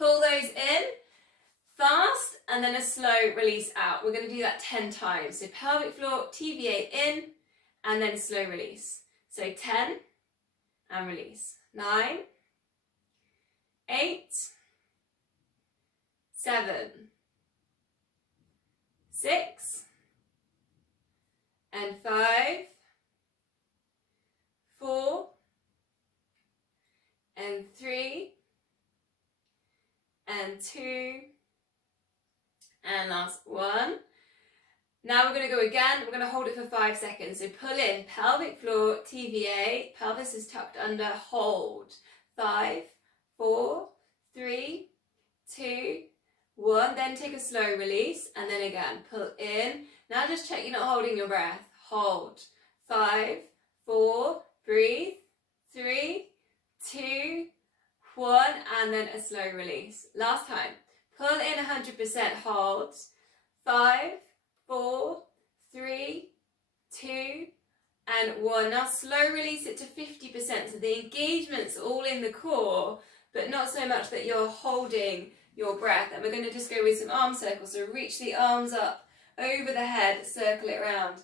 Pull those in fast and then a slow release out. We're going to do that 10 times. So pelvic floor, TVA in and then slow release. So 10 and release. 9, 8, 7, 6, and 5, 4, and 3, and 2, and last 1. Now we're going to go again. We're going to hold it for 5 seconds. So pull in, pelvic floor, TVA, pelvis is tucked under, hold. 5, 4, 3, 2, 1. Then take a slow release and then again, pull in. Now just check you're not holding your breath. Hold. 5, 4, breathe. 3, 2, 1, and then a slow release. Last time. Pull in 100%, hold. 5, 4, 3, 2, and 1. Now slow release it to 50%. So the engagement's all in the core, but not so much that you're holding your breath. And we're going to just go with some arm circles. So reach the arms up over the head, circle it around.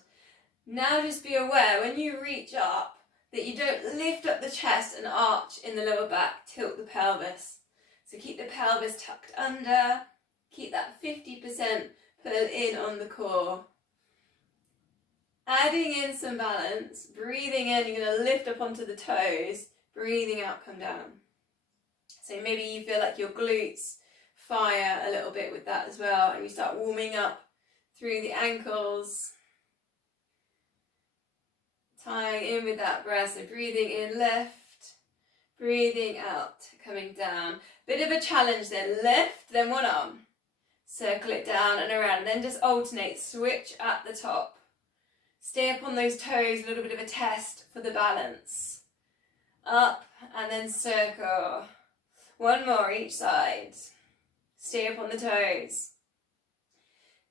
Now just be aware when you reach up that you don't lift up the chest and arch in the lower back, tilt the pelvis. So keep the pelvis tucked under, keep that 50% pull in on the core. Adding in some balance, breathing in, you're going to lift up onto the toes, breathing out, come down. So maybe you feel like your glutes fire a little bit with that as well, and you start warming up through the ankles. Tying in with that breath, so breathing in, lift, breathing out, coming down. Bit of a challenge then, lift, then one arm. Circle it down and around, then just alternate, switch at the top. Stay up on those toes, a little bit of a test for the balance. Up and then circle. One more each side. Stay up on the toes.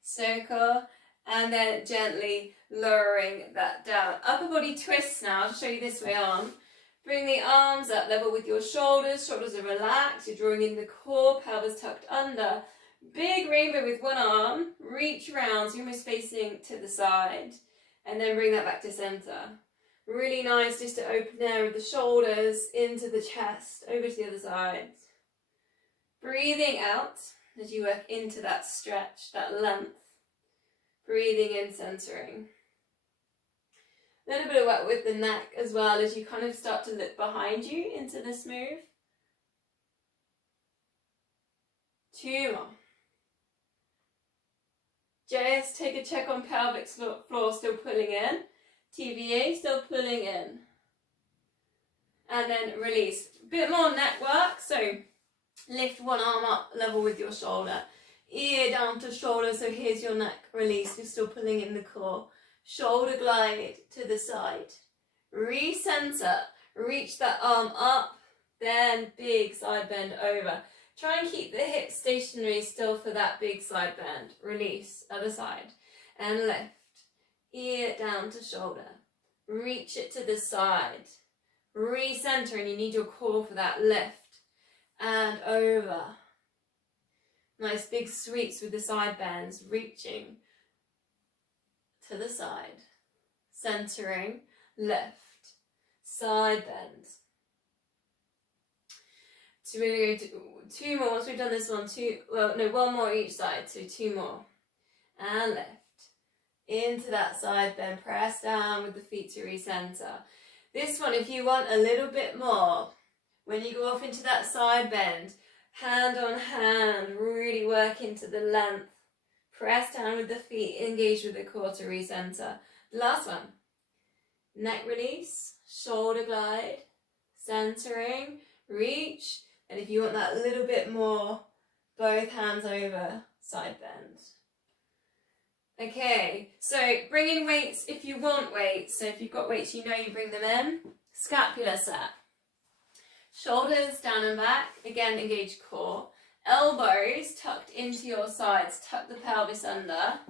Circle and then gently lowering that down. Upper body twists now. I'll show you this way on. Bring the arms up level with your shoulders. Shoulders are relaxed. You're drawing in the core, pelvis tucked under. Big rainbow with one arm. Reach round, so you're almost facing to the side. And then bring that back to center. Really nice just to open air with the shoulders into the chest, over to the other side. Breathing out as you work into that stretch, that length. Breathing in, centering. A little bit of work with the neck as well as you kind of start to look behind you into this move. 2 more. Just take a check on pelvic floor, still pulling in. TVA, still pulling in. And then release. Bit more neck work, so lift one arm up level with your shoulder. Ear down to shoulder, so here's your neck release. You're still pulling in the core. Shoulder glide to the side. Recenter. Reach that arm up, then big side bend over. Try and keep the hips stationary still for that big side bend. Release, other side. And lift. Ear down to shoulder. Reach it to the side. Recenter, and you need your core for that lift. And over. Nice big sweeps with the side bends. Reaching to the side. Centering. Lift. Side bend. So we're going to go to 2 more. Once we've done this one, 1 more each side. So 2 more. And lift. Into that side bend. Press down with the feet to recenter. This one, if you want a little bit more, when you go off into that side bend, hand on hand, really work into the length. Press down with the feet, engage with the core to recenter. Last one. Neck release, shoulder glide, centering, reach. And if you want that a little bit more, both hands over, side bend. Okay, so bring in weights if you want weights. So if you've got weights, you know you bring them in. Scapular set. Shoulders down and back. Again, engage core. Elbows tucked into your sides. Tuck the pelvis under.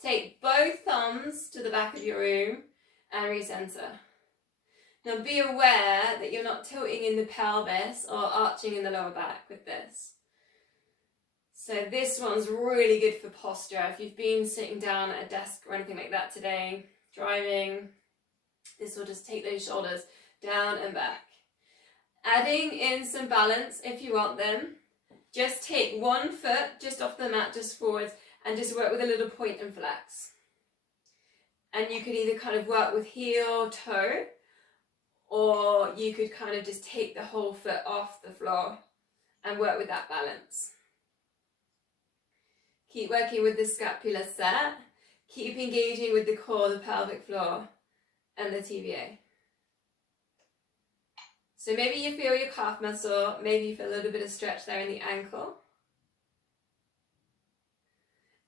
Take both thumbs to the back of your room and recenter. Now be aware that you're not tilting in the pelvis or arching in the lower back with this. So this one's really good for posture. If you've been sitting down at a desk or anything like that today, driving, this will just take those shoulders down and back. Adding in some balance if you want them. Just take one foot just off the mat, just forwards, and just work with a little point and flex. And you could either kind of work with heel, toe, or you could kind of just take the whole foot off the floor and work with that balance. Keep working with the scapula set. Keep engaging with the core, the pelvic floor, and the TVA. So maybe you feel your calf muscle, maybe you feel a little bit of stretch there in the ankle.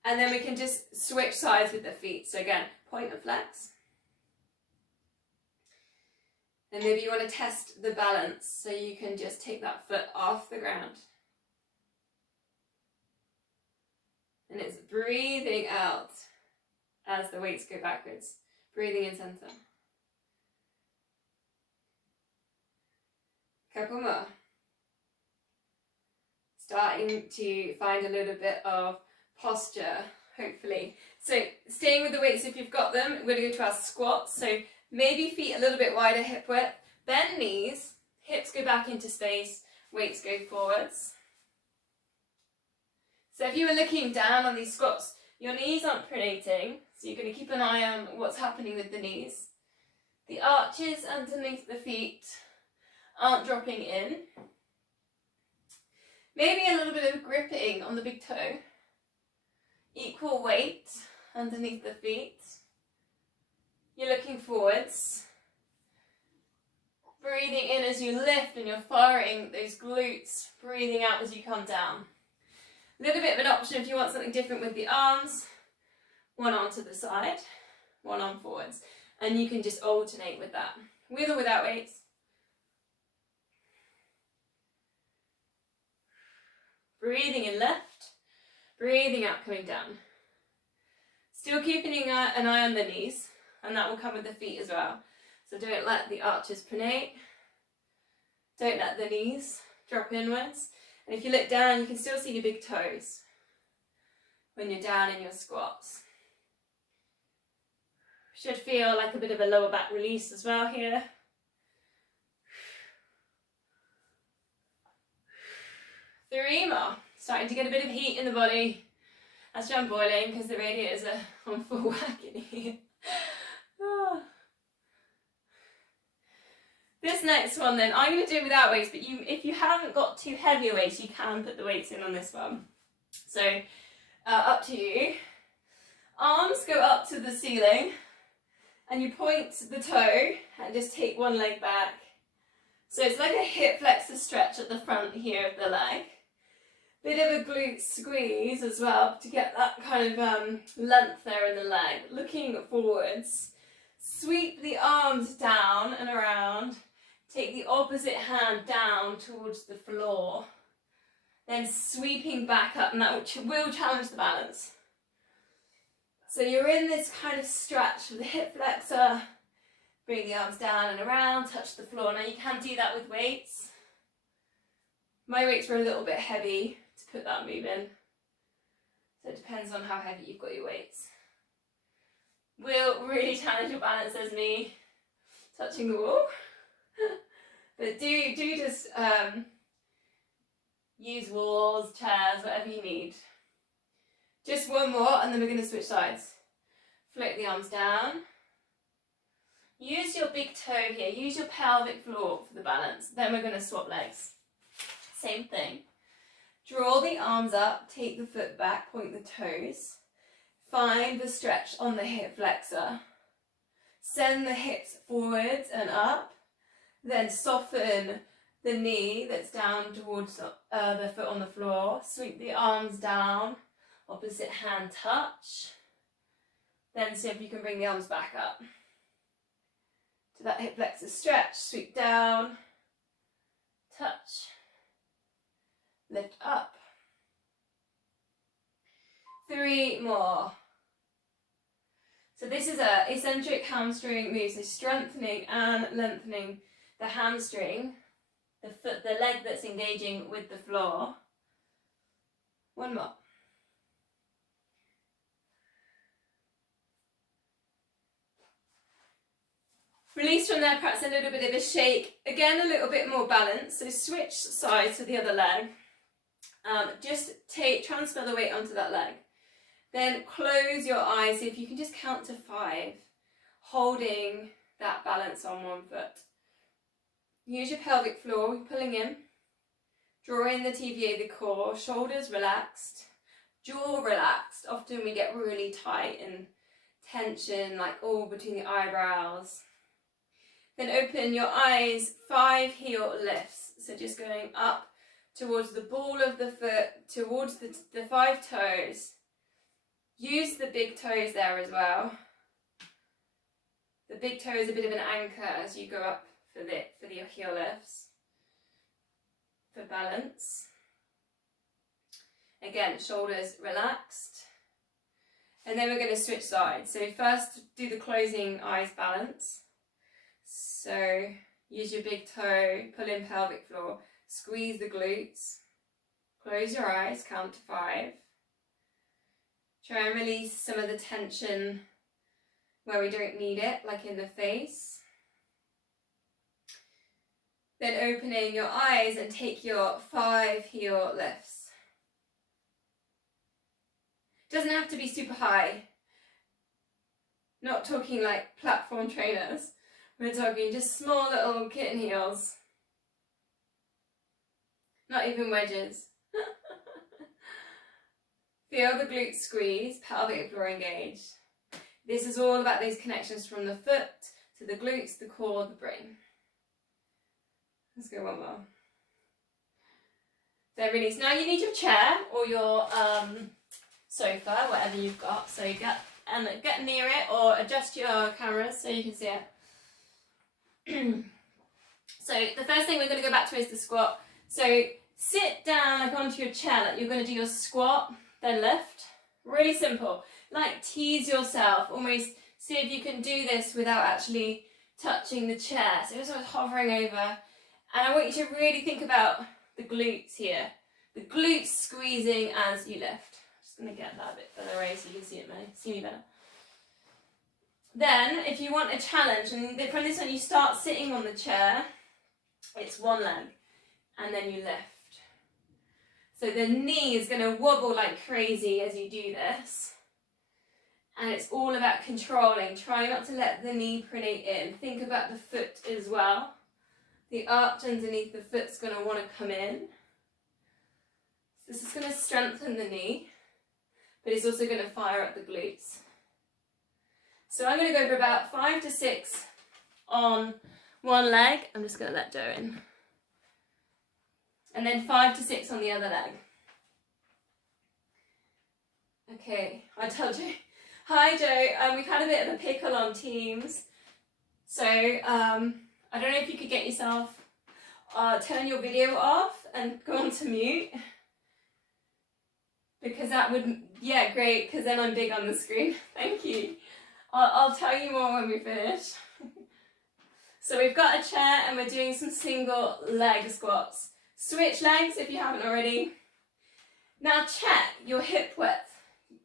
And then we can just switch sides with the feet. So again, point and flex. And maybe you want to test the balance, so you can just take that foot off the ground. And it's breathing out as the weights go backwards. Breathing in center. Couple more. Starting to find a little bit of posture, hopefully. So staying with the weights if you've got them, we're going to go to our squats. So maybe feet a little bit wider, hip width. Bend knees, hips go back into space, weights go forwards. So if you were looking down on these squats, your knees aren't pronating, so you're going to keep an eye on what's happening with the knees. The arches underneath the feet aren't dropping in. Maybe a little bit of gripping on the big toe. Equal weight underneath the feet. You're looking forwards. Breathing in as you lift and you're firing those glutes. Breathing out as you come down. A little bit of an option if you want something different with the arms. One arm to the side, one arm forwards. And you can just alternate with that, with or without weights. Breathing in left, breathing out, coming down. Still keeping an eye on the knees, and that will come with the feet as well. So don't let the arches pronate. Don't let the knees drop inwards. And if you look down, you can still see your big toes when you're down in your squats. Should feel like a bit of a lower back release as well here. Three more. Starting to get a bit of heat in the body. Actually, I'm boiling because the radiators are on full whack in here. This next one then, I'm going to do it without weights, but if you haven't got too heavy weights, you can put the weights in on this one. So, up to you. Arms go up to the ceiling, and you point the toe and just take one leg back. So it's like a hip flexor stretch at the front here of the leg. Bit of a glute squeeze as well to get that kind of length there in the leg. Looking forwards, sweep the arms down and around. Take the opposite hand down towards the floor. Then sweeping back up, and that will challenge the balance. So you're in this kind of stretch with the hip flexor. Bring the arms down and around, touch the floor. Now you can do that with weights. My weights were a little bit heavy to put that move in. So it depends on how heavy you've got your weights. Will really challenge your balance as me touching the wall. But do just use walls, chairs, whatever you need. Just one more and then we're going to switch sides. Float the arms down. Use your big toe here, use your pelvic floor for the balance. Then we're going to swap legs. Same thing. Draw the arms up, take the foot back, point the toes. Find the stretch on the hip flexor. Send the hips forwards and up. Then soften the knee that's down towards the foot on the floor. Sweep the arms down, opposite hand touch. Then see if you can bring the arms back up. To that hip flexor stretch, sweep down, touch, lift up. 3 more. So this is a eccentric hamstring move, so strengthening and lengthening the hamstring, the leg that's engaging with the floor. One more. Release from there, perhaps a little bit of a shake. Again, a little bit more balance. So switch sides to the other leg. Just transfer the weight onto that leg. Then close your eyes. If you can just count to 5, holding that balance on one foot. Use your pelvic floor, pulling in. Draw in the TVA, the core, shoulders relaxed, jaw relaxed. Often we get really tight and tension, like all between the eyebrows. Then open your eyes, 5 heel lifts. So just going up towards the ball of the foot, towards the 5 toes. Use the big toes there as well. The big toe is a bit of an anchor as you go up for the heel lifts. For balance. Again, shoulders relaxed. And then we're going to switch sides. So first do the closing eyes balance. So use your big toe, pull in pelvic floor, squeeze the glutes, close your eyes, count to 5. Try and release some of the tension where we don't need it, like in the face. Then opening your eyes and take your 5 heel lifts. Doesn't have to be super high. Not talking like platform trainers. We're talking just small little kitten heels. Not even wedges. Feel the glutes squeeze, pelvic floor engaged. This is all about these connections from the foot to the glutes, the core, the brain. Let's go one more. Then release. Now you need your chair or your sofa, whatever you've got. So you get near it or adjust your cameras so you can see it. So the first thing we're going to go back to is the squat. So sit down like onto your chair, like you're going to do your squat, then lift. Really simple. Like tease yourself, almost see if you can do this without actually touching the chair. So just sort of hovering over. And I want you to really think about the glutes here. The glutes squeezing as you lift. I'm just going to get that a bit further away so you can see me better. Then, if you want a challenge, and from this one you start sitting on the chair, it's one leg, and then you lift. So the knee is going to wobble like crazy as you do this. And it's all about controlling. Try not to let the knee pronate in. Think about the foot as well. The arch underneath the foot's going to want to come in. So this is going to strengthen the knee, but it's also going to fire up the glutes. So I'm going to go for about 5 to 6 on one leg. I'm just going to let Joe in. And then 5 to 6 on the other leg. Okay, I told you. Hi Joe, we've had a bit of a pickle on Teams. So I don't know if you could get yourself, turn your video off and go on to mute. Because that would, yeah, great, because then I'm big on the screen. Thank you. I'll tell you more when we finish. So we've got a chair and we're doing some single leg squats. Switch legs if you haven't already. Now check your hip width.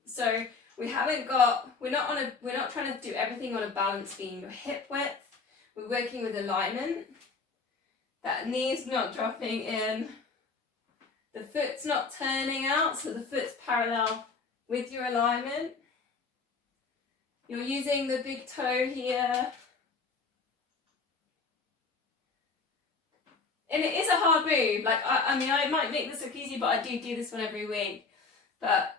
So we're not trying to do everything on a balance beam. Your hip width, we're working with alignment. That knee's not dropping in. The foot's not turning out, so the foot's parallel with your alignment. You're using the big toe here. And it is a hard move. Like, I mean, I might make this look easy, but I do this one every week. But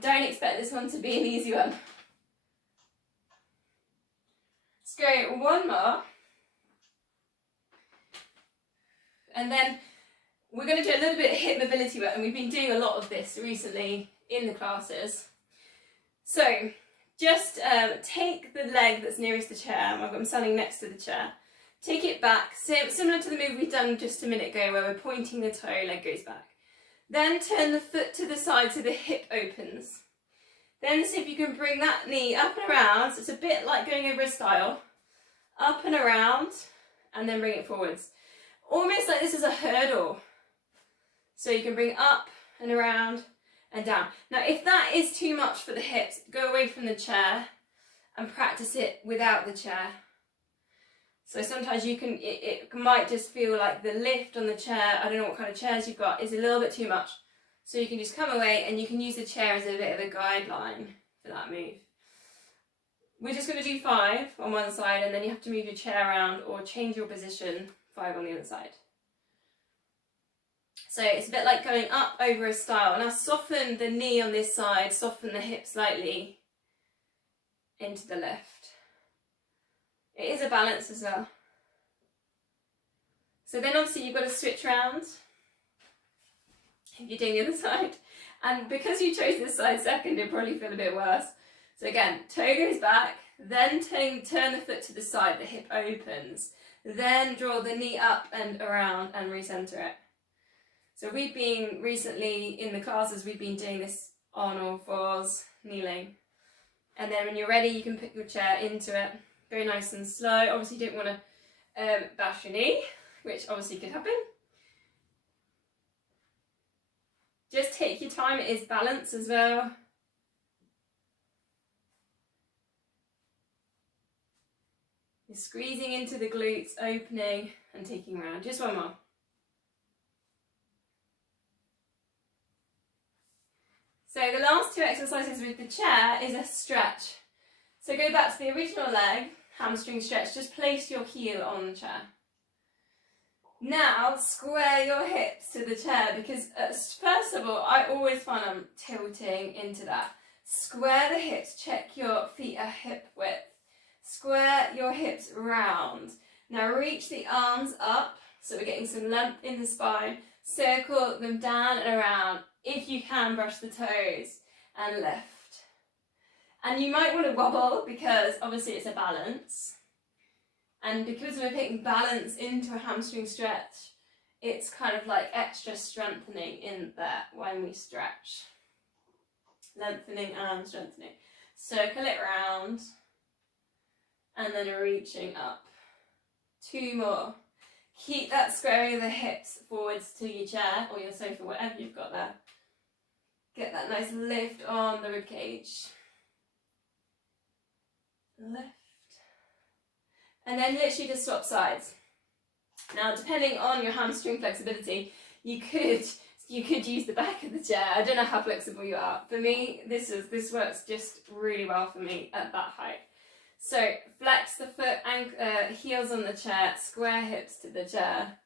don't expect this one to be an easy one. Let's go one more. And then we're going to do a little bit of hip mobility work, and we've been doing a lot of this recently in the classes. So just take the leg that's nearest the chair. I'm standing next to the chair. Take it back, similar to the move we've done just a minute ago where we're pointing the toe, leg goes back. Then turn the foot to the side so the hip opens. Then see if you can bring that knee up and around. So it's a bit like going over a stile. Up and around, and then bring it forwards. Almost like this is a hurdle. So you can bring it up and around and down. Now if that is too much for the hips, go away from the chair and practice it without the chair. So sometimes you can, it might just feel like the lift on the chair, I don't know what kind of chairs you've got, is a little bit too much. So you can just come away and you can use the chair as a bit of a guideline for that move. We're just going to do 5 on one side, and then you have to move your chair around or change your position, 5 on the other side. So it's a bit like going up over a stile. Now soften the knee on this side, soften the hip slightly into the left. It is a balance as well. So then obviously you've got to switch around if you're doing the other side. And because you chose this side second, it'll probably feel a bit worse. So again, toe goes back, then turn the foot to the side, the hip opens. Then draw the knee up and around and recenter it. So we've been recently, in the classes, we've been doing this on all fours, kneeling. And then when you're ready, you can put your chair into it. Very nice and slow. Obviously you don't want to bash your knee, which obviously could happen. Just take your time, it is balance as well. You're squeezing into the glutes, opening and taking around. Just one more. So the last 2 exercises with the chair is a stretch. So go back to the original leg, hamstring stretch, just place your heel on the chair. Now square your hips to the chair, because first of all, I always find I'm tilting into that. Square the hips, check your feet are hip width. Square your hips round. Now reach the arms up, so we're getting some length in the spine. Circle them down and around. If you can, brush the toes and lift. And you might want to wobble, because obviously it's a balance. And because we're putting balance into a hamstring stretch, it's kind of like extra strengthening in there when we stretch. Lengthening and strengthening. Circle it round. And then reaching up. 2 more. Keep that squaring of the hips forwards to your chair or your sofa, whatever you've got there. Get that nice lift on the ribcage. Lift. And then literally just swap sides. Now, depending on your hamstring flexibility, you could use the back of the chair. I don't know how flexible you are. For me, this works just really well for me at that height. So flex the foot and heels on the chair, square hips to the chair.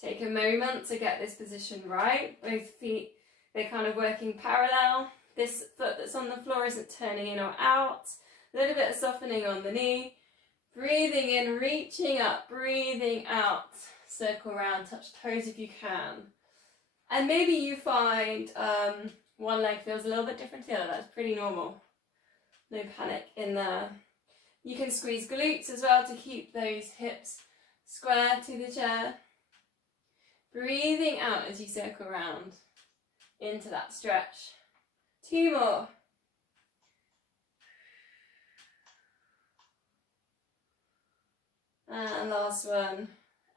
Take a moment to get this position right. Both feet, they're kind of working parallel. This foot that's on the floor isn't turning in or out. A little bit of softening on the knee. Breathing in, reaching up, breathing out. Circle around, touch toes if you can. And maybe you find one leg feels a little bit different to the other. That's pretty normal. No panic in there. You can squeeze glutes as well to keep those hips square to the chair. Breathing out as you circle around into that stretch. 2 more. And last one,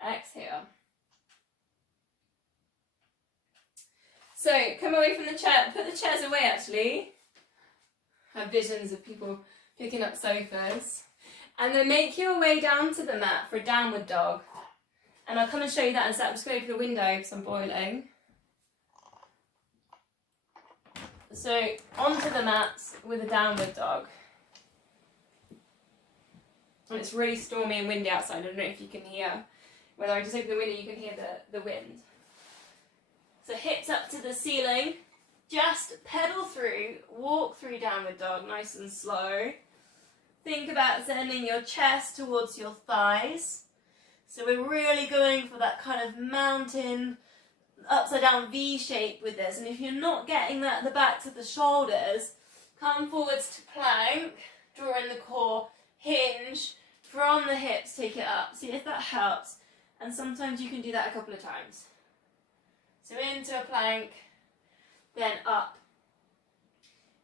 exhale. So come away from the chair, put the chairs away actually. I have visions of people picking up sofas. And then make your way down to the mat for a downward dog. And I'll come and show you that in a sec. I'm just going to open the window because I'm boiling. So onto the mats with a downward dog. And it's really stormy and windy outside. I don't know if you can hear. Whether I just open the window, you can hear the wind. So hips up to the ceiling. Just pedal through, walk through downward dog, nice and slow. Think about sending your chest towards your thighs. So we're really going for that kind of mountain, upside down V shape with this. And if you're not getting that at the backs of the shoulders, come forwards to plank, draw in the core, hinge, from the hips, take it up. See if that helps. And sometimes you can do that a couple of times. So into a plank, then up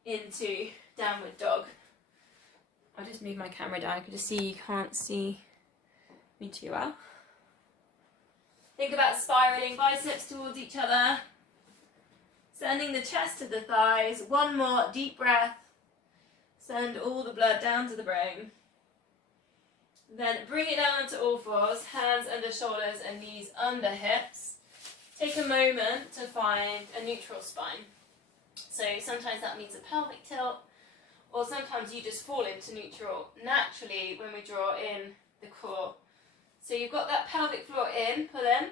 into downward dog. I'll just move my camera down. I can just see you can't see me too well. Think about spiraling biceps towards each other. Sending the chest to the thighs. One more deep breath. Send all the blood down to the brain. Then bring it down onto all fours. Hands under shoulders and knees under hips. Take a moment to find a neutral spine. So sometimes that means a pelvic tilt, or sometimes you just fall into neutral naturally when we draw in the core. So you've got that pelvic floor in, pull in,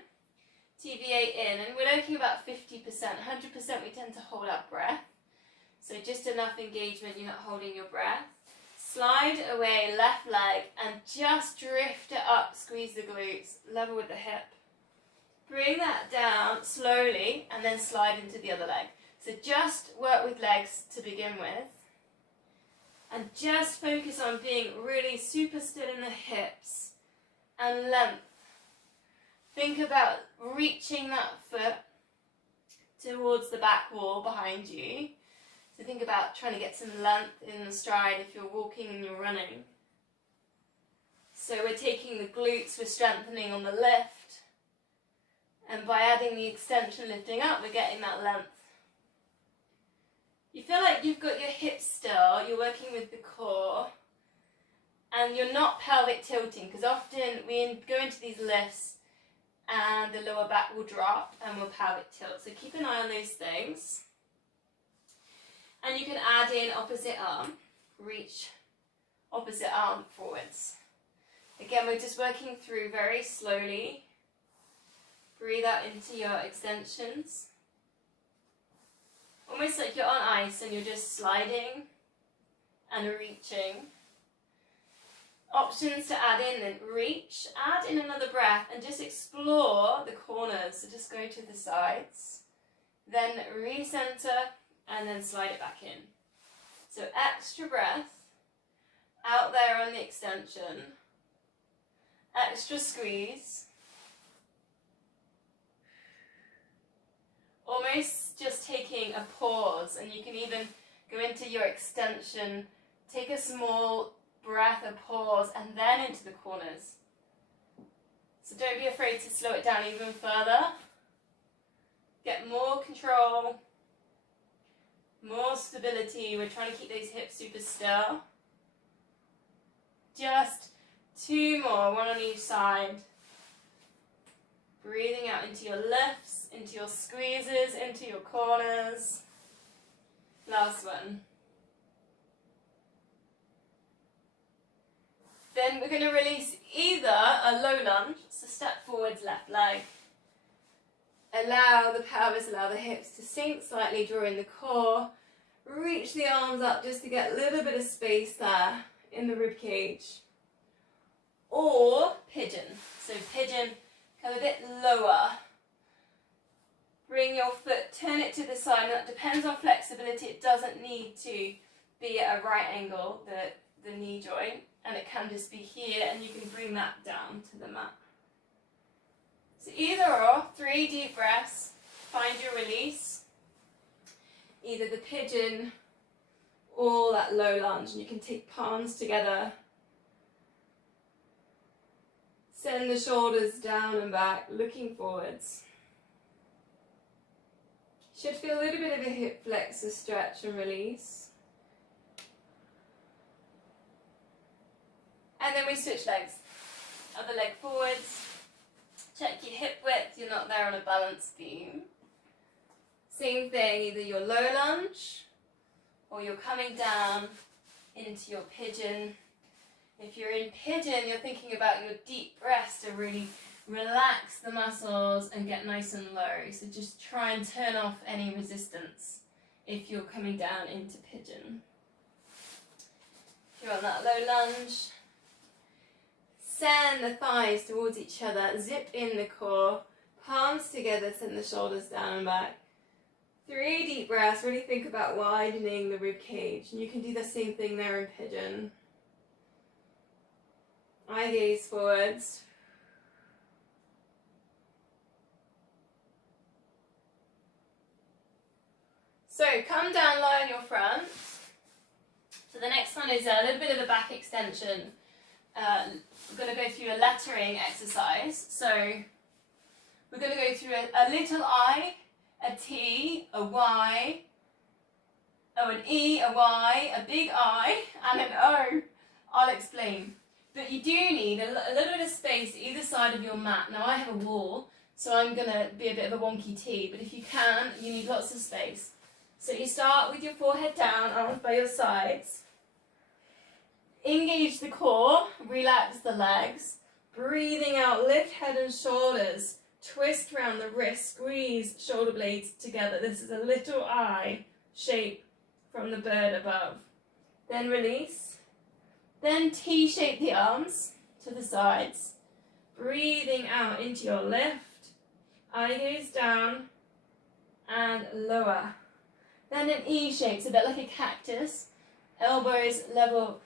TVA in, and we're looking about 50%. 100% we tend to hold our breath. So just enough engagement, you're not holding your breath. Slide away left leg and just drift it up, squeeze the glutes, level with the hip. Bring that down slowly and then slide into the other leg. So just work with legs to begin with. And just focus on being really super still in the hips and length. Think about reaching that foot towards the back wall behind you. So think about trying to get some length in the stride if you're walking and you're running. So we're taking the glutes, we're strengthening on the lift. And by adding the extension lifting up, we're getting that length. You feel like you've got your hips still, you're working with the core, and you're not pelvic tilting, because often we go into these lifts and the lower back will drop and we'll pelvic tilt. So keep an eye on those things. And you can add in opposite arm, reach opposite arm forwards. Again, we're just working through very slowly. Breathe out into your extensions. Almost like you're on ice and you're just sliding and reaching. Options to add in then reach, add in another breath and just explore the corners. So just go to the sides, then recenter and then slide it back in. So extra breath out there on the extension, extra squeeze. Almost just taking a pause, and you can even go into your extension, take a small breath, a pause, and then into the corners. So don't be afraid to slow it down even further. Get more control, more stability. We're trying to keep those hips super still. Just 2 more, one on each side. Breathing out into your lifts, into your squeezes, into your corners. Last one. Then we're going to release either a low lunge, so step forwards, left leg. Allow the pelvis, allow the hips to sink slightly, draw in the core. Reach the arms up just to get a little bit of space there in the rib cage. Or pigeon. So pigeon, come a bit lower. Bring your foot, turn it to the side. That depends on flexibility. It doesn't need to be at a right angle, the knee joint. And it can just be here, and you can bring that down to the mat. So either or, 3 deep breaths, find your release. Either the pigeon or that low lunge, and you can take palms together. Send the shoulders down and back, looking forwards. Should feel a little bit of a hip flexor stretch and release. And then we switch legs. Other leg forwards. Check your hip width, you're not there on a balanced beam. Same thing, either your low lunge or you're coming down into your pigeon. If you're in pigeon, you're thinking about your deep breaths to really relax the muscles and get nice and low. So just try and turn off any resistance if you're coming down into pigeon. If you're on that low lunge, send the thighs towards each other, zip in the core, palms together, send the shoulders down and back. 3 deep breaths, really think about widening the rib cage. And you can do the same thing there in pigeon. Eye gaze forwards. So come down, lie on your front. the next one is a little bit of a back extension. We're going to go through a lettering exercise. So we're going to go through a little I, a T, a Y, an E, a Y, a big I, and an O. I'll explain. But you do need a little bit of space either side of your mat. Now I have a wall, so I'm going to be a bit of a wonky T, but if you can, you need lots of space. So you start with your forehead down, arms by your sides. Engage the core, relax the legs. Breathing out, lift head and shoulders. Twist around the wrist, squeeze shoulder blades together. This is a little I shape from the bird above. Then release. Then T-shape the arms to the sides. Breathing out into your lift. Eye goes down and lower. Then an E shape, so a bit like a cactus. Elbows level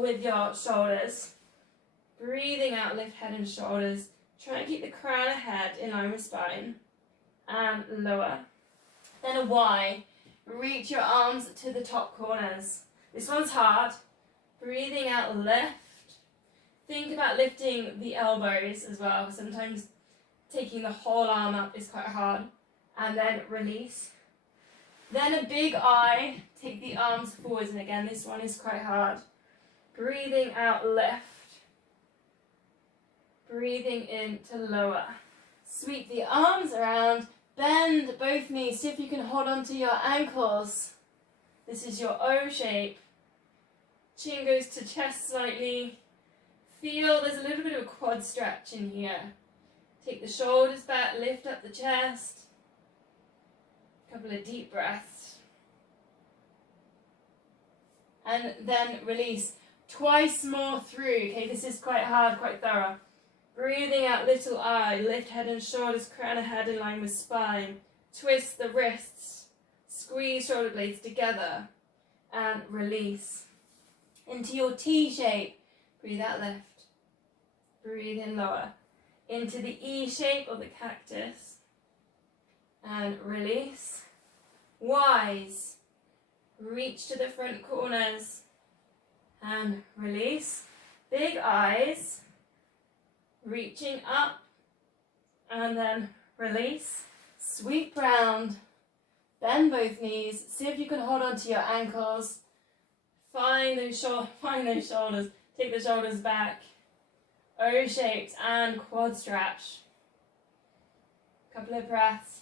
with your shoulders. Breathing out, lift head and shoulders. Try and keep the crown of head in line with spine. And lower. Then a Y. Reach your arms to the top corners. This one's hard. Breathing out, lift. Think about lifting the elbows as well. Sometimes taking the whole arm up is quite hard. And then release. Then a big I. Take the arms forwards, and again, this one is quite hard. Breathing out, lift. Breathing in to lower. Sweep the arms around. Bend both knees. See if you can hold on to your ankles. This is your O shape. Chin goes to chest slightly. Feel there's a little bit of a quad stretch in here. Take the shoulders back, lift up the chest. A couple of deep breaths. And then release. Twice more through. Okay, this is quite hard, quite thorough. Breathing out, little I. Lift head and shoulders, crown of head in line with spine. Twist the wrists. Squeeze shoulder blades together. And release. Into your T shape. Breathe out, lift. Breathe in, lower. Into the E shape or the cactus. And release. Y's. Reach to the front corners. And release. Big eyes. Reaching up. And then release. Sweep round. Bend both knees. See if you can hold on to your ankles. Find those shoulders. Take the shoulders back. O shapes and quad stretch. Couple of breaths.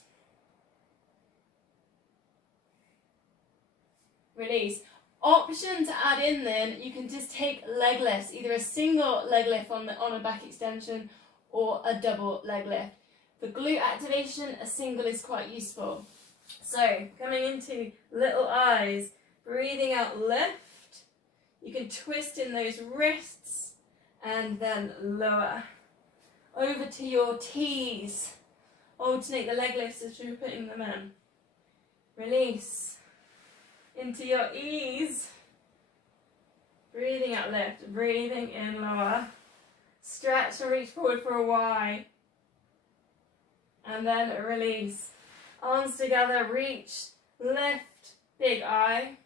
Release. Option to add in then, you can just take leg lifts, either a single leg lift on a back extension or a double leg lift. For glute activation, a single is quite useful. So, coming into little eyes, breathing out, lift. You can twist in those wrists and then lower. Over to your T's. Alternate the leg lifts as you're putting them in. Release. Into your E's. Breathing out, lift. Breathing in, lower. Stretch and reach forward for a Y. And then release. Arms together, reach, lift, big I.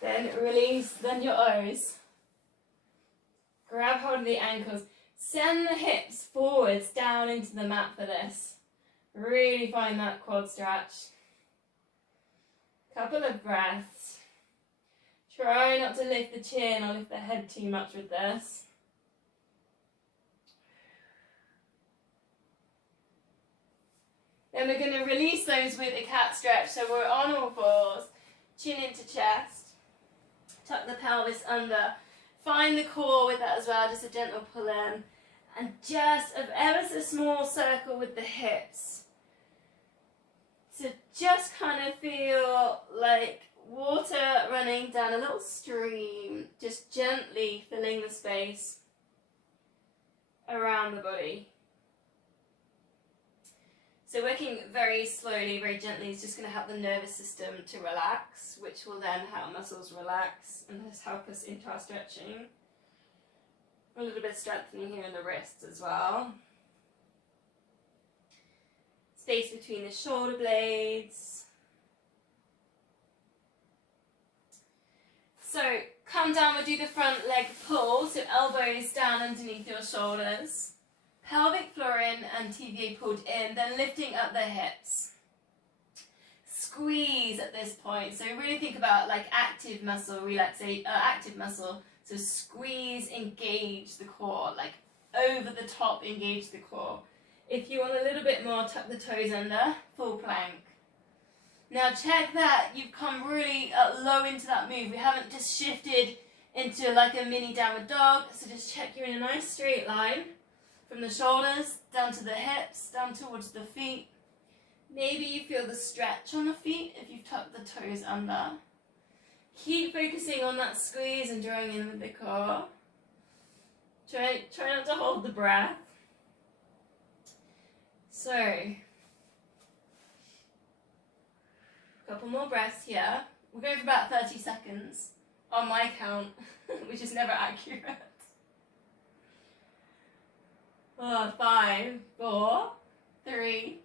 Then release, then your O's. Grab hold of the ankles. Send the hips forwards down into the mat for this. Really find that quad stretch. Couple of breaths. Try not to lift the chin or lift the head too much with this. Then we're going to release those with a cat stretch. So we're on all fours, chin into chest. Tuck the pelvis under. Find the core with that as well, just a gentle pull in. And just an ever so small circle with the hips. So just kind of feel like water running down a little stream, just gently filling the space around the body. So working very slowly, very gently is just going to help the nervous system to relax, which will then help muscles relax and just help us into our stretching. A little bit of strengthening here in the wrists as well. Space between the shoulder blades. So come down, we'll do the front leg pull, so elbows down underneath your shoulders. Pelvic floor in and TVA pulled in, then lifting up the hips. Squeeze at this point, so really think about like active muscle relaxation, active muscle. So squeeze, engage the core, like over the top, engage the core. If you want a little bit more, tuck the toes under, full plank. Now check that you've come really low into that move. We haven't just shifted into like a mini downward dog, so just check you're in a nice straight line from the shoulders down to the hips, down towards the feet. Maybe you feel the stretch on the feet if you've tucked the toes under. Keep focusing on that squeeze and drawing in with the core. Try not to hold the breath. So, a couple more breaths here. We're going for about 30 seconds on my count, which is never accurate. 5, 4, 3,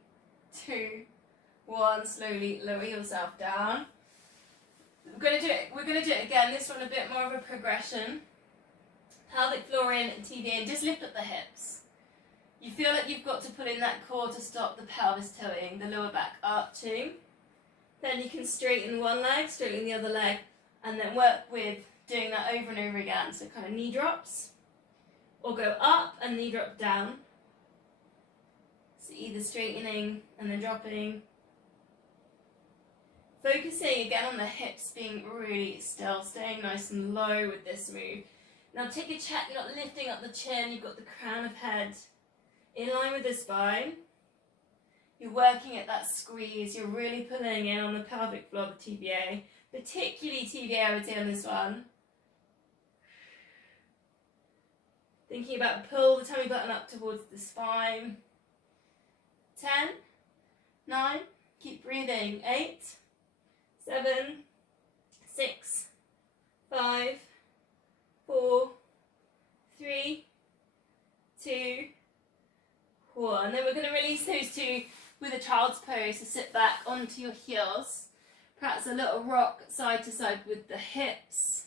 2, 1. Slowly lower yourself down. We're gonna do it again. This one a bit more of a progression. Pelvic floor in, TV in. Just lift up the hips. You feel like you've got to pull in that core to stop the pelvis tilting, the lower back arching. Then you can straighten one leg, straighten the other leg, and then work with doing that over and over again. So kind of knee drops, or go up and knee drop down. So either straightening and then dropping. Focusing again on the hips, being really still, staying nice and low with this move. Now take a check, you're not lifting up the chin, you've got the crown of head in line with the spine. You're working at that squeeze, you're really pulling in on the pelvic floor, the TBA. Particularly TBA, I would say, on this one. Thinking about pull the tummy button up towards the spine. 10, 9, keep breathing. 8, 7, 6, 5, 4, 3, 2, 1. Then we're going to release those two with a child's pose. So sit back onto your heels. Perhaps a little rock side to side with the hips.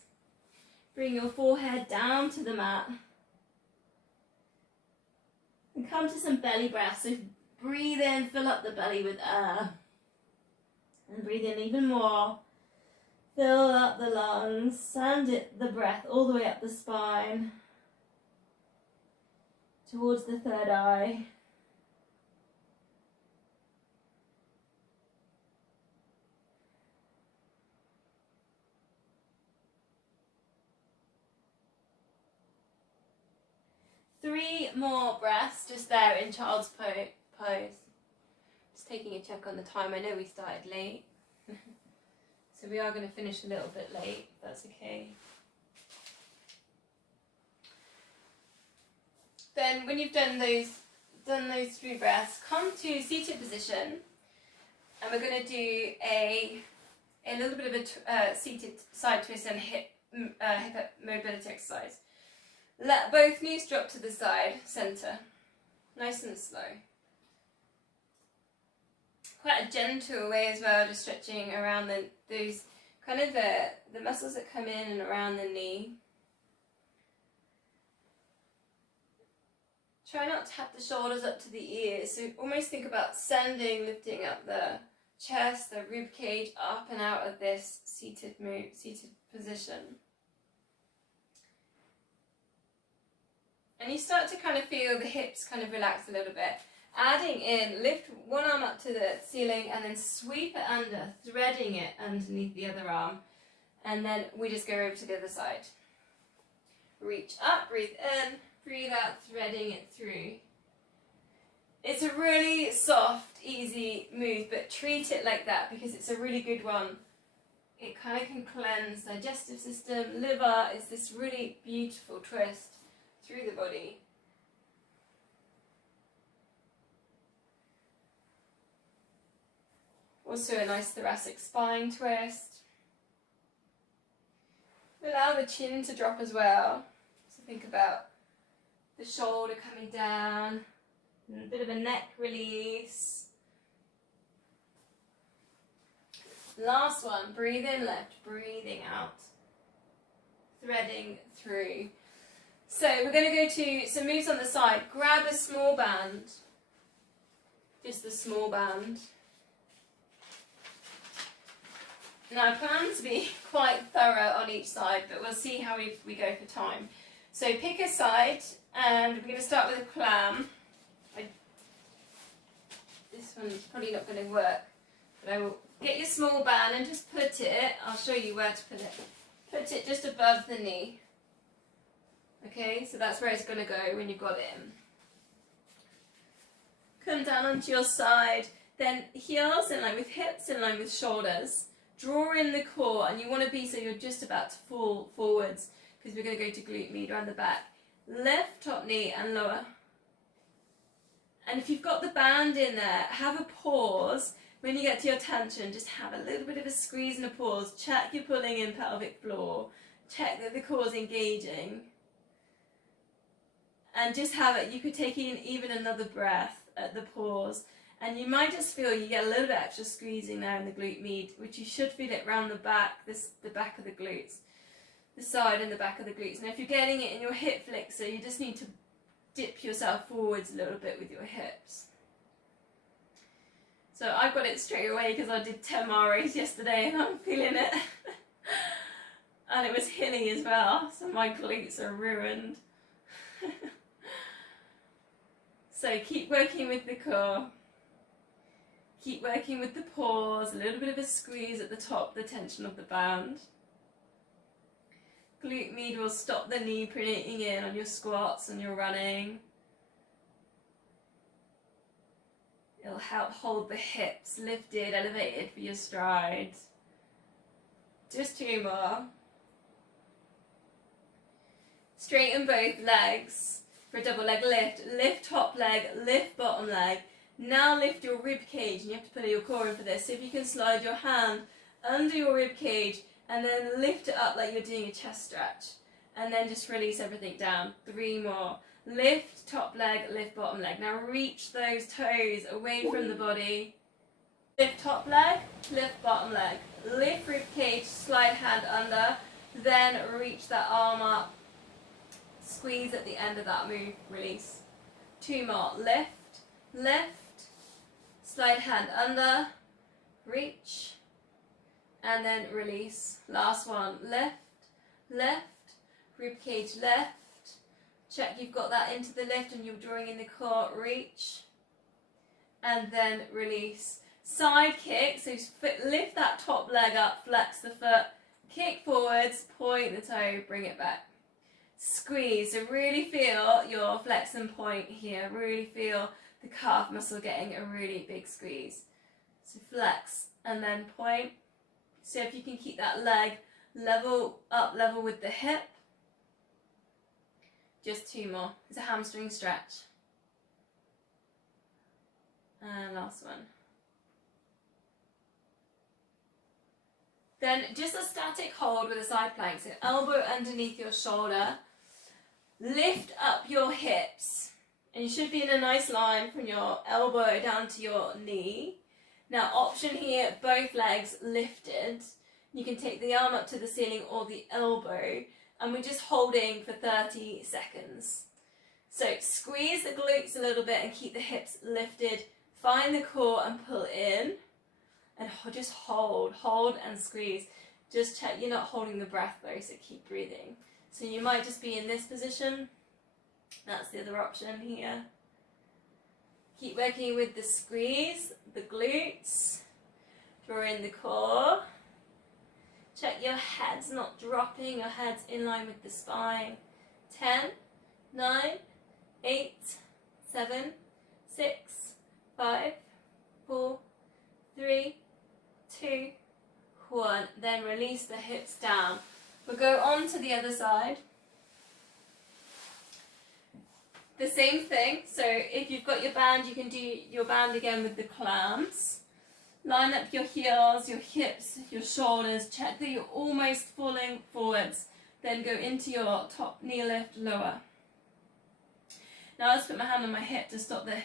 Bring your forehead down to the mat. And come to some belly breaths. So breathe in, fill up the belly with air. And breathe in even more. Fill up the lungs. Send the breath all the way up the spine. Towards the third eye. Three more breaths just there in child's pose. Just taking a check on the time. I know we started late. So we are going to finish a little bit late, if that's okay. Then when you've done those 3 breaths, come to seated position. And we're going to do a little bit of a seated side twist and hip mobility exercise. Let both knees drop to the side, centre, nice and slow. Quite a gentle way as well, just stretching around those kind of the muscles that come in and around the knee. Try not to have the shoulders up to the ears, so almost think about lifting up the chest, the rib cage, up and out of this seated position. And you start to kind of feel the hips kind of relax a little bit. Adding in, lift one arm up to the ceiling and then sweep it under, threading it underneath the other arm. And then we just go over to the other side. Reach up, breathe in, breathe out, threading it through. It's a really soft, easy move, but treat it like that because it's a really good one. It kind of can cleanse digestive system, liver. It's this really beautiful twist through the body. Also a nice thoracic spine twist. Allow the chin to drop as well. So think about the shoulder coming down, and a bit of a neck release. Last one, breathe in left, breathing out. threading through. So we're going to go to some moves on the side. Grab a small band, just the small band. Now I plan to be quite thorough on each side, but we'll see how we go for time. So pick a side, and we're going to start with a clam. This one's probably not going to work, but I will get your small band and just put it, I'll show you where to put it. Put it just above the knee. Okay, so that's where it's going to go when you've got it in. Come down onto your side, then heels in line with hips, in line with shoulders. Draw in the core, and you want to be so you're just about to fall forwards, because we're going to go to glute med around the back. Lift top knee and lower. And if you've got the band in there, have a pause. When you get to your tension, just have a little bit of a squeeze and a pause. Check you're pulling in pelvic floor. Check that the core is engaging. And just have it. You could take in even another breath at the pause. And you might just feel you get a little bit extra squeezing there in the glute med, which you should feel it around the back, the back of the glutes. The side and the back of the glutes. Now if you're getting it in your hip flexor, you just need to dip yourself forwards a little bit with your hips. So I got it straight away because I did 10 Maris yesterday and I'm feeling it. And it was hilly as well, so my glutes are ruined. So keep working with the core. Keep working with the pause, a little bit of a squeeze at the top, the tension of the band. Glute med will stop the knee printing in on your squats and your running. It'll help hold the hips lifted, elevated for your strides. Just 2 more. Straighten both legs for a double leg lift. Lift top leg, lift bottom leg. Now lift your rib cage, and you have to put your core in for this. So if you can slide your hand under your rib cage and then lift it up like you're doing a chest stretch. And then just release everything down. 3 more. Lift top leg, lift bottom leg. Now reach those toes away from the body. Lift top leg, lift bottom leg. Lift rib cage, slide hand under. Then reach that arm up. Squeeze at the end of that move, release. 2 more. Lift, lift, slide hand under, reach, and then release. Last one. Lift, lift, rib cage lift. Check you've got that into the lift and you're drawing in the core, reach, and then release. Side kick, so lift that top leg up, flex the foot, kick forwards, point the toe, bring it back. Squeeze, so really feel your flex and point here, really feel the calf muscle getting a really big squeeze. So flex and then point. So if you can keep that leg level with the hip. Just 2 more. It's a hamstring stretch. And last one. Then just a static hold with a side plank. So elbow underneath your shoulder. Lift up your hips. And you should be in a nice line from your elbow down to your knee. Now option here, both legs lifted. You can take the arm up to the ceiling or the elbow. And we're just holding for 30 seconds. So squeeze the glutes a little bit and keep the hips lifted. Find the core and pull in. And just hold and squeeze. Just check you're not holding the breath though, so keep breathing. So you might just be in this position. That's the other option here. Keep working with the squeeze, the glutes. Draw in the core. Check your head's not dropping, your head's in line with the spine. 10, 9, 8, 7, 6, 5, 4, 3, 2, 1. Then release the hips down. We'll go on to the other side. The same thing, so if you've got your band, you can do your band again with the clams. Line up your heels, your hips, your shoulders. Check that you're almost falling forwards. Then go into your top knee lift, lower. Now I'll just put my hand on my hip to stop the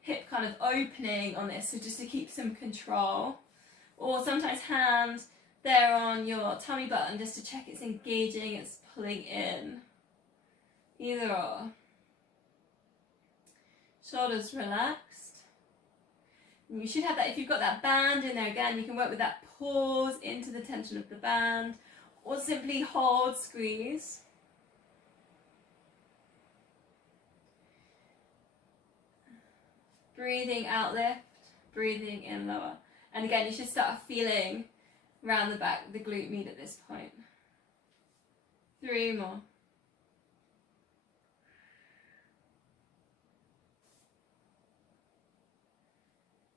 hip kind of opening on this, so just to keep some control. Or sometimes hand there on your tummy button just to check it's engaging, it's pulling in. Either or. Shoulders relaxed. And you should have that, if you've got that band in there again, you can work with that pause into the tension of the band, or simply hold, squeeze. Breathing out, lift, breathing in, lower. And again, you should start feeling around the back, the glute med at this point. 3 more.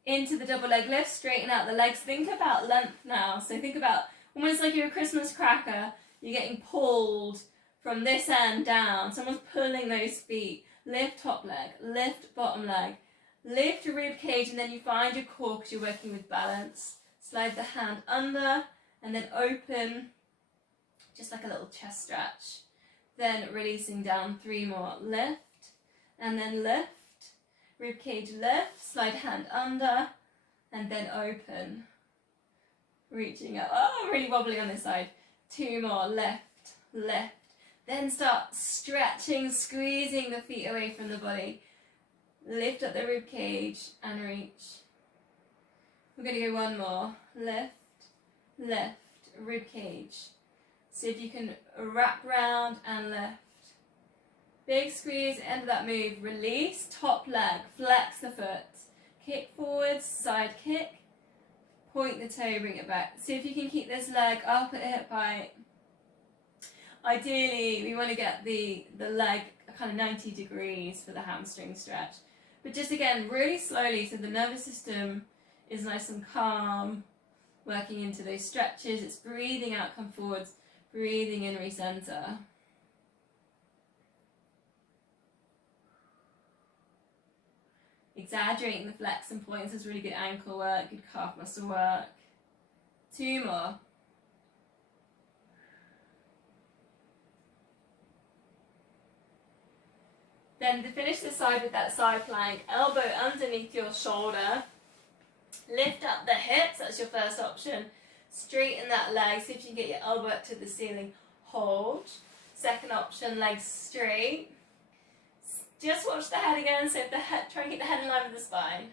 Into the double leg lift, straighten out the legs. Think about length now. So think about almost like you're a Christmas cracker. You're getting pulled from this end down. Someone's pulling those feet. Lift top leg, lift bottom leg. Lift your rib cage and then you find your core because you're working with balance. Slide the hand under and then open, just like a little chest stretch. Then releasing down, 3 more. Lift and then lift. Rib cage lift, slide hand under and then open. Reaching up. Oh, I'm really wobbly on this side. 2 more. Lift, lift. Then start stretching, squeezing the feet away from the body. Lift up the rib cage and reach. We're going to go 1 more. Lift, lift, rib cage. See if you can wrap round and lift. Big squeeze, end of that move. Release, top leg, flex the foot. Kick forwards, side kick. Point the toe, bring it back. See if you can keep this leg up at hip height. Ideally, we want to get the leg kind of 90 degrees for the hamstring stretch. But just again, really slowly so the nervous system is nice and calm, working into those stretches. It's breathing out, come forwards, breathing in, recenter. Exaggerating the flex and points is really good ankle work, good calf muscle work. 2 more. Then to finish the side with that side plank, elbow underneath your shoulder. Lift up the hips, that's your first option. Straighten that leg, see if you can get your elbow up to the ceiling. Hold. Second option, legs straight. Just watch the head again, so if the head, try and keep the head in line with the spine.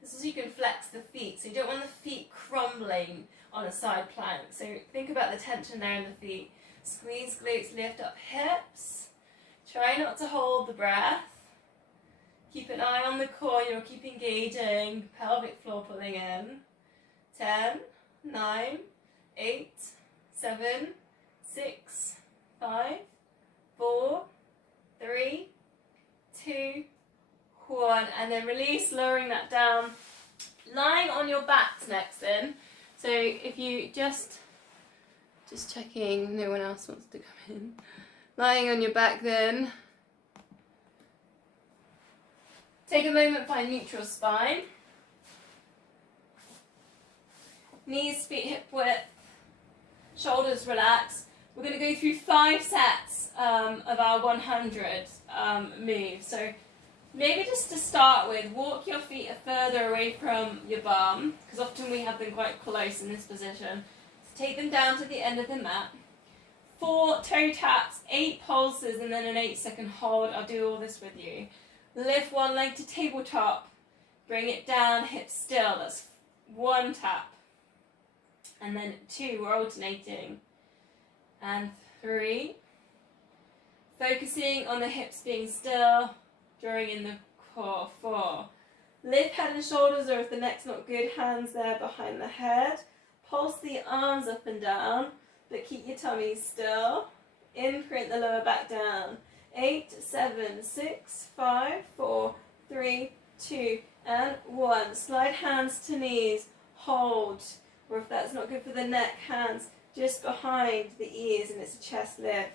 This is so you can flex the feet, so you don't want the feet crumbling on a side plank. So think about the tension there in the feet. Squeeze glutes, lift up hips. Try not to hold the breath. Keep an eye on the core, you'll keep engaging. Pelvic floor pulling in. 10, 9, 8, 7, 6, 5, 4, 3, 2, 1, and then release, lowering that down. Lying on your backs next then. So if you just checking no one else wants to come in. Lying on your back then. Take a moment, find neutral spine. Knees, feet, hip width. Shoulders relaxed. We're going to go through 5 sets of our 100 move. So maybe just to start with, walk your feet further away from your bum, because often we have them quite close in this position. So take them down to the end of the mat. 4 toe taps, 8 pulses, and then an 8-second hold. I'll do all this with you. Lift one leg to tabletop. Bring it down, hips still. That's 1 tap. And then 2, we're alternating. And 3. Focusing on the hips being still, drawing in the core. 4. Lift head and shoulders, or if the neck's not good, hands there behind the head. Pulse the arms up and down, but keep your tummy still. Imprint the lower back down. 8, 7, 6, 5, 4, 3, 2, and 1. Slide hands to knees. Hold. Or if that's not good for the neck, hands just behind the ears, and it's a chest lift.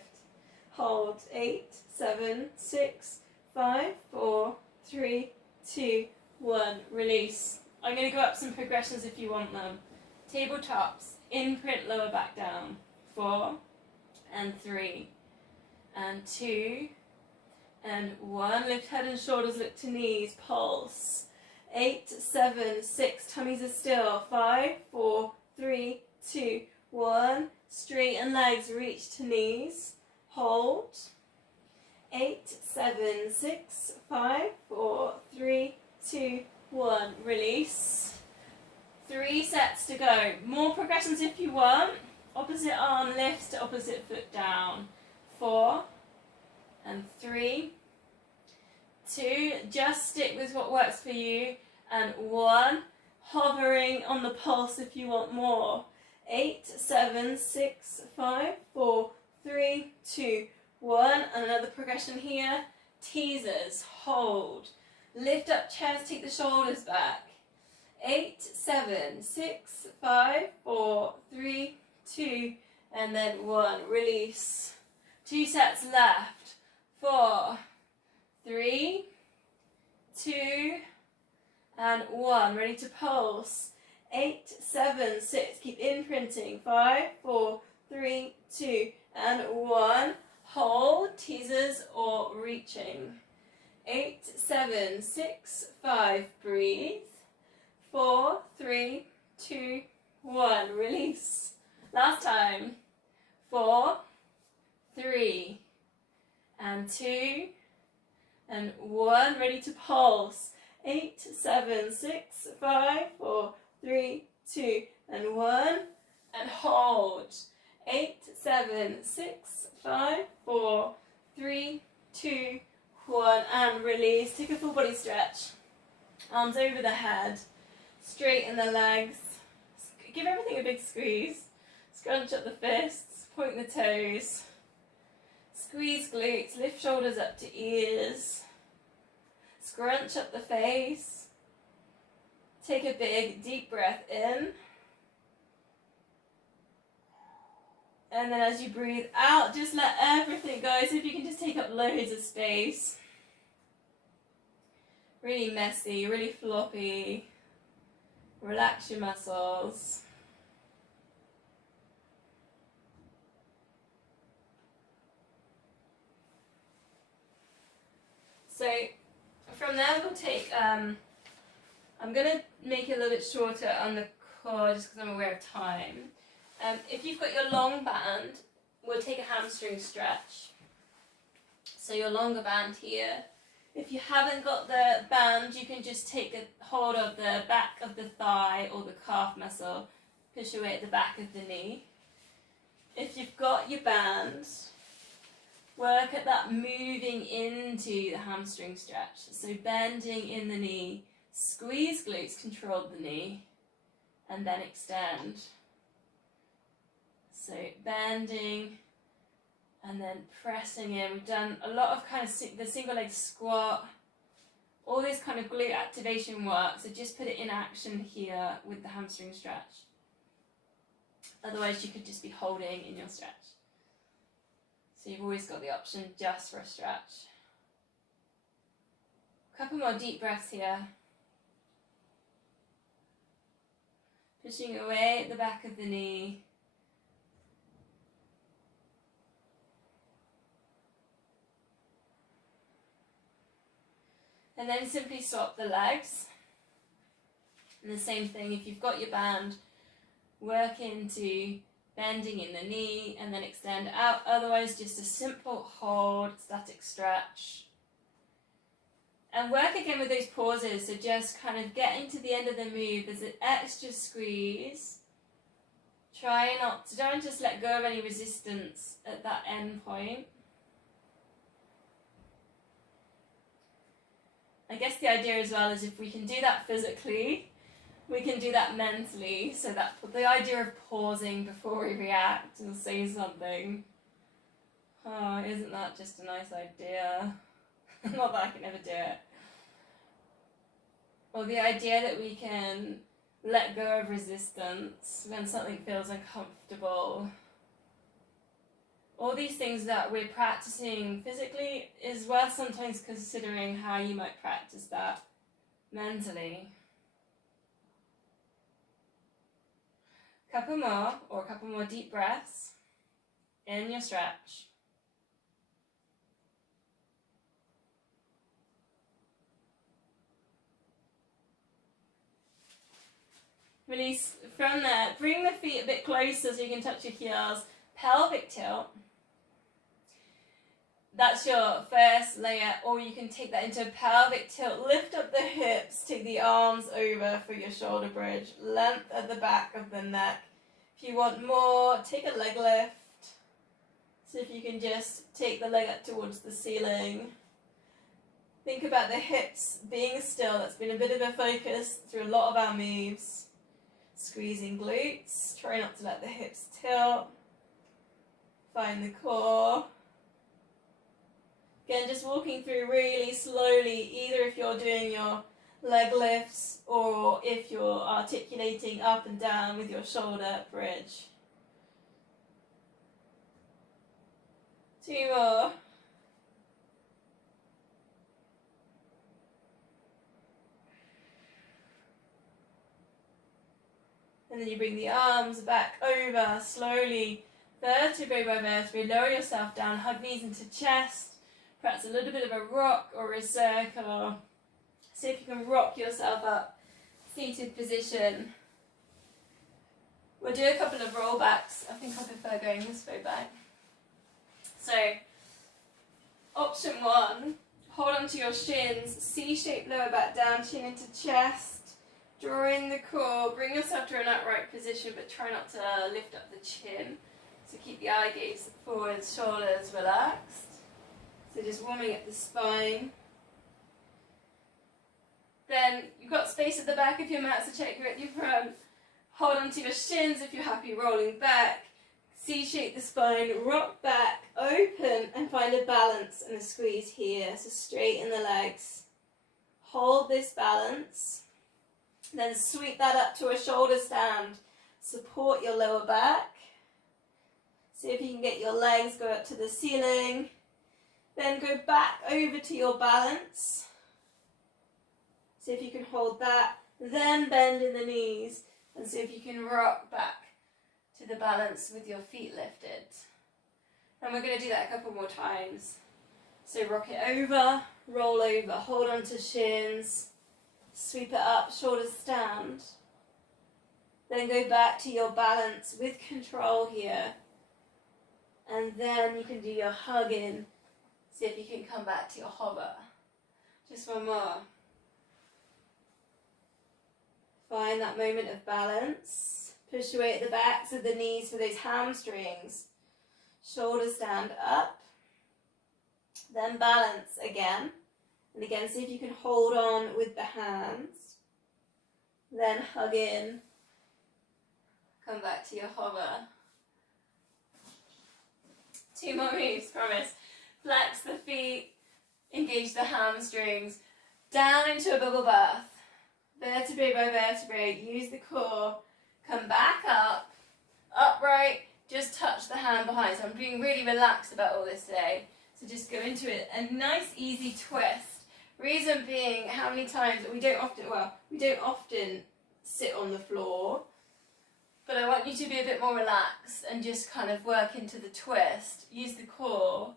Hold. 8, 7, 6, 5, 4, 3, 2, 1. Release. I'm going to go up some progressions if you want them. Tabletops. Imprint lower back down. 4 and 3 and 2 and 1. Lift head and shoulders, look to knees. Pulse. 8, 7, 6. Tummies are still. 5, 4, 3, 2, 1. Straighten legs, reach to knees. hold. 8, 7, 6, 5, 4, 3, 2, 1. Release. 3 sets to go. More progressions if you want. Opposite arm lifts to opposite foot down. 4 and 3, 2. Just stick with what works for you. And 1. Hovering on the pulse if you want more. 8, 7, 6, 5, 4, 3, 2, 1. And another progression here. Teasers. Hold. Lift up chest. Take the shoulders back. 8, 7, 6, 5, 4, 3, 2, and then 1. Release. 2 sets left. 4, 3, 2, and 1. Ready to pulse. 8, 7, 6. Keep imprinting. 5, 4, 3, 2, and 1. Hold. Teasers or reaching. 8, 7, 6, 5. Breathe. 4, 3, 2, 1. Release. Last time. 4, 3, and 2, and 1. Ready to pulse. 8, 7, 6, 5, 4, 3, 2, and 1. And hold. 8, 7, 6, 5, 4, 3, 2, 1. And release. Take a full body stretch. Arms over the head. Straighten the legs. Give everything a big squeeze. Scrunch up the fists. Point the toes. Squeeze glutes. Lift shoulders up to ears. Scrunch up the face. Take a big deep breath in. And then as you breathe out, just let everything go. So if you can just take up loads of space. Really messy, really floppy. Relax your muscles. So from there we'll take, I'm going to make it a little bit shorter on the core just because I'm aware of time. If you've got your long band, we'll take a hamstring stretch. So your longer band here. If you haven't got the band, you can just take a hold of the back of the thigh or the calf muscle, push away at the back of the knee. If you've got your band, work at that moving into the hamstring stretch. So bending in the knee, squeeze glutes, control the knee, and then extend. So bending and then pressing in. We've done a lot of kind of the single leg squat, all this kind of glute activation work. So just put it in action here with the hamstring stretch. Otherwise you could just be holding in your stretch. So you've always got the option just for a stretch. A couple more deep breaths here. Pushing away at the back of the knee. And then simply swap the legs. And the same thing, if you've got your band, work into bending in the knee and then extend out. Otherwise, just a simple hold, static stretch. And work again with those pauses. So just kind of getting to the end of the move. There's an extra squeeze. Don't just let go of any resistance at that end point. I guess the idea as well is if we can do that physically, we can do that mentally. So that the idea of pausing before we react and say something. Oh, isn't that just a nice idea? Not that I can ever do it. Or the idea that we can let go of resistance when something feels uncomfortable. All these things that we're practicing physically is worth sometimes considering how you might practice that mentally. A couple more deep breaths in your stretch. Release from there. Bring the feet a bit closer so you can touch your heels. Pelvic tilt. that's your first layer, or you can take that into a pelvic tilt. Lift up the hips, take the arms over for your shoulder bridge, length at the back of the neck. If you want more, take a leg lift. So if you can just take the leg up towards the ceiling. Think about the hips being still. That's been a bit of a focus through a lot of our moves. Squeezing glutes. Try not to let the hips tilt. Find the core. Again, just walking through really slowly, either if you're doing your leg lifts or if you're articulating up and down with your shoulder bridge. 2 more. And then you bring the arms back over slowly, vertebrae by vertebrae. Lower yourself down, hug knees into chest. Perhaps a little bit of a rock or a circle. See if you can rock yourself up. Seated position. We'll do a couple of rollbacks. I think I prefer going this way back. So, option 1, hold onto your shins, C-shaped lower back down, chin into chest. Draw in the core, bring yourself to an upright position, but try not to lift up the chin. So keep the eye gaze forward, shoulders relaxed. So just warming up the spine. Then you've got space at the back of your mat, so check you're at your front. Hold onto your shins if you're happy, rolling back. C-shape the spine, rock back, open, and find a balance and a squeeze here. So straighten the legs. Hold this balance. Then sweep that up to a shoulder stand. Support your lower back. See if you can get your legs go up to the ceiling. Then go back over to your balance. See if you can hold that. Then bend in the knees. And see if you can rock back to the balance with your feet lifted. And we're going to do that a couple more times. So rock it over, roll over, hold on to shins. Sweep it up, shoulders stand. Then go back to your balance with control here. And then you can do your hug in. See if you can come back to your hover. Just one more. Find that moment of balance. Push away at the backs of the knees for those hamstrings. Shoulders stand up. Then balance again. And again, see if you can hold on with the hands. Then hug in. Come back to your hover. 2 more moves, promise. Flex the feet. Engage the hamstrings. Down into a bubble bath. Vertebrae by vertebrae. Use the core. Come back up. Upright. Just touch the hand behind. So I'm being really relaxed about all this today. So just go into it. A nice, easy twist. Reason being, how many times we don't often sit on the floor, but I want you to be a bit more relaxed and just kind of work into the twist. Use the core,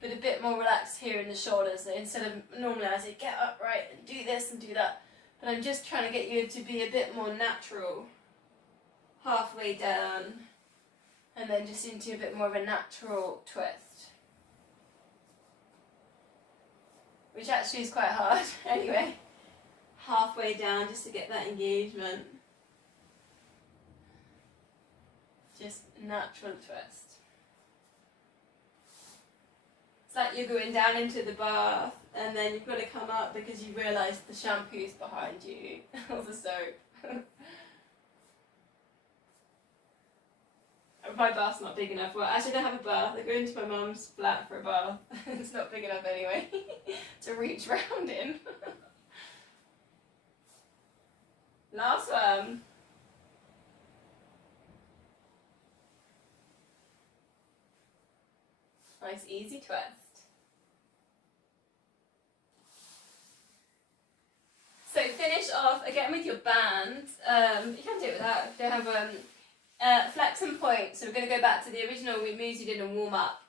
but a bit more relaxed here in the shoulders. So instead of normally I say get upright and do this and do that, but I'm just trying to get you to be a bit more natural. Halfway down, and then just into a bit more of a natural twist. Which actually is quite hard, anyway. Halfway down just to get that engagement. Just natural twist. It's like you're going down into the bath and then you've got to come up because you realise the shampoo's behind you, or the soap. My bath's not big enough. Well, actually I don't have a bath. I go into my mum's flat for a bath. It's not big enough anyway to reach round in. Last one. Nice easy twist. So finish off again with your band. You can do it without if you don't have flex and point. So we're going to go back to the original moves you did in warm up,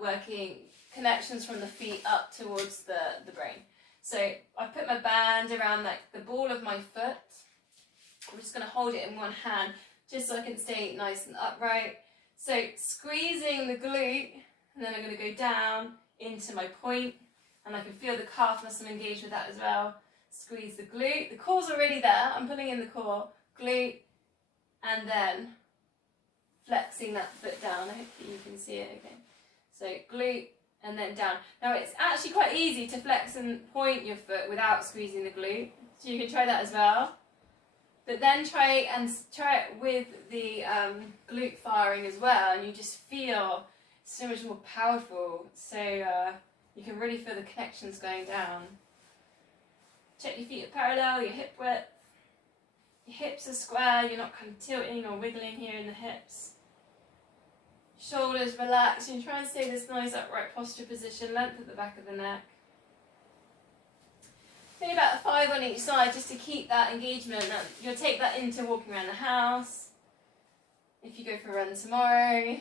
working connections from the feet up towards the brain. So I've put my band around like the ball of my foot. I'm just going to hold it in one hand just so I can stay nice and upright. So squeezing the glute And then I'm going to go down into my point, and I can feel the calf muscle engage with that as well. Squeeze the glute. The core's already there. I'm pulling in the core, glute, and then flexing that foot down. I hope that you can see it. Okay. So glute and then down. Now it's actually quite easy to flex and point your foot without squeezing the glute. So you can try that as well. But then try it with the glute firing as well, and you just feel so much more powerful. So you can really feel the connections going down. Check your feet are parallel, your hip width. Your hips are square, you're not kind of tilting or wiggling here in the hips. Shoulders relaxed, and try and stay this nice upright posture position, length at the back of the neck. Maybe about 5 on each side just to keep that engagement. You'll take that into walking around the house. If you go for a run tomorrow,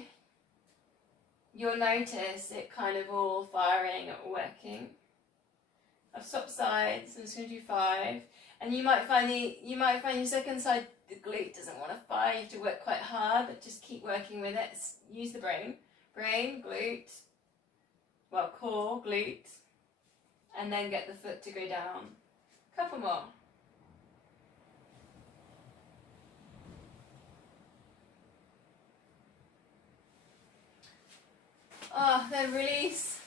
you'll notice it kind of all firing or working. I've swapped sides. I'm just going to do 5, and you might find your second side the glute doesn't want to fire. You have to work quite hard, but just keep working with it. Use the brain, glute, well, core, glute, and then get the foot to go down. Couple more. Then release.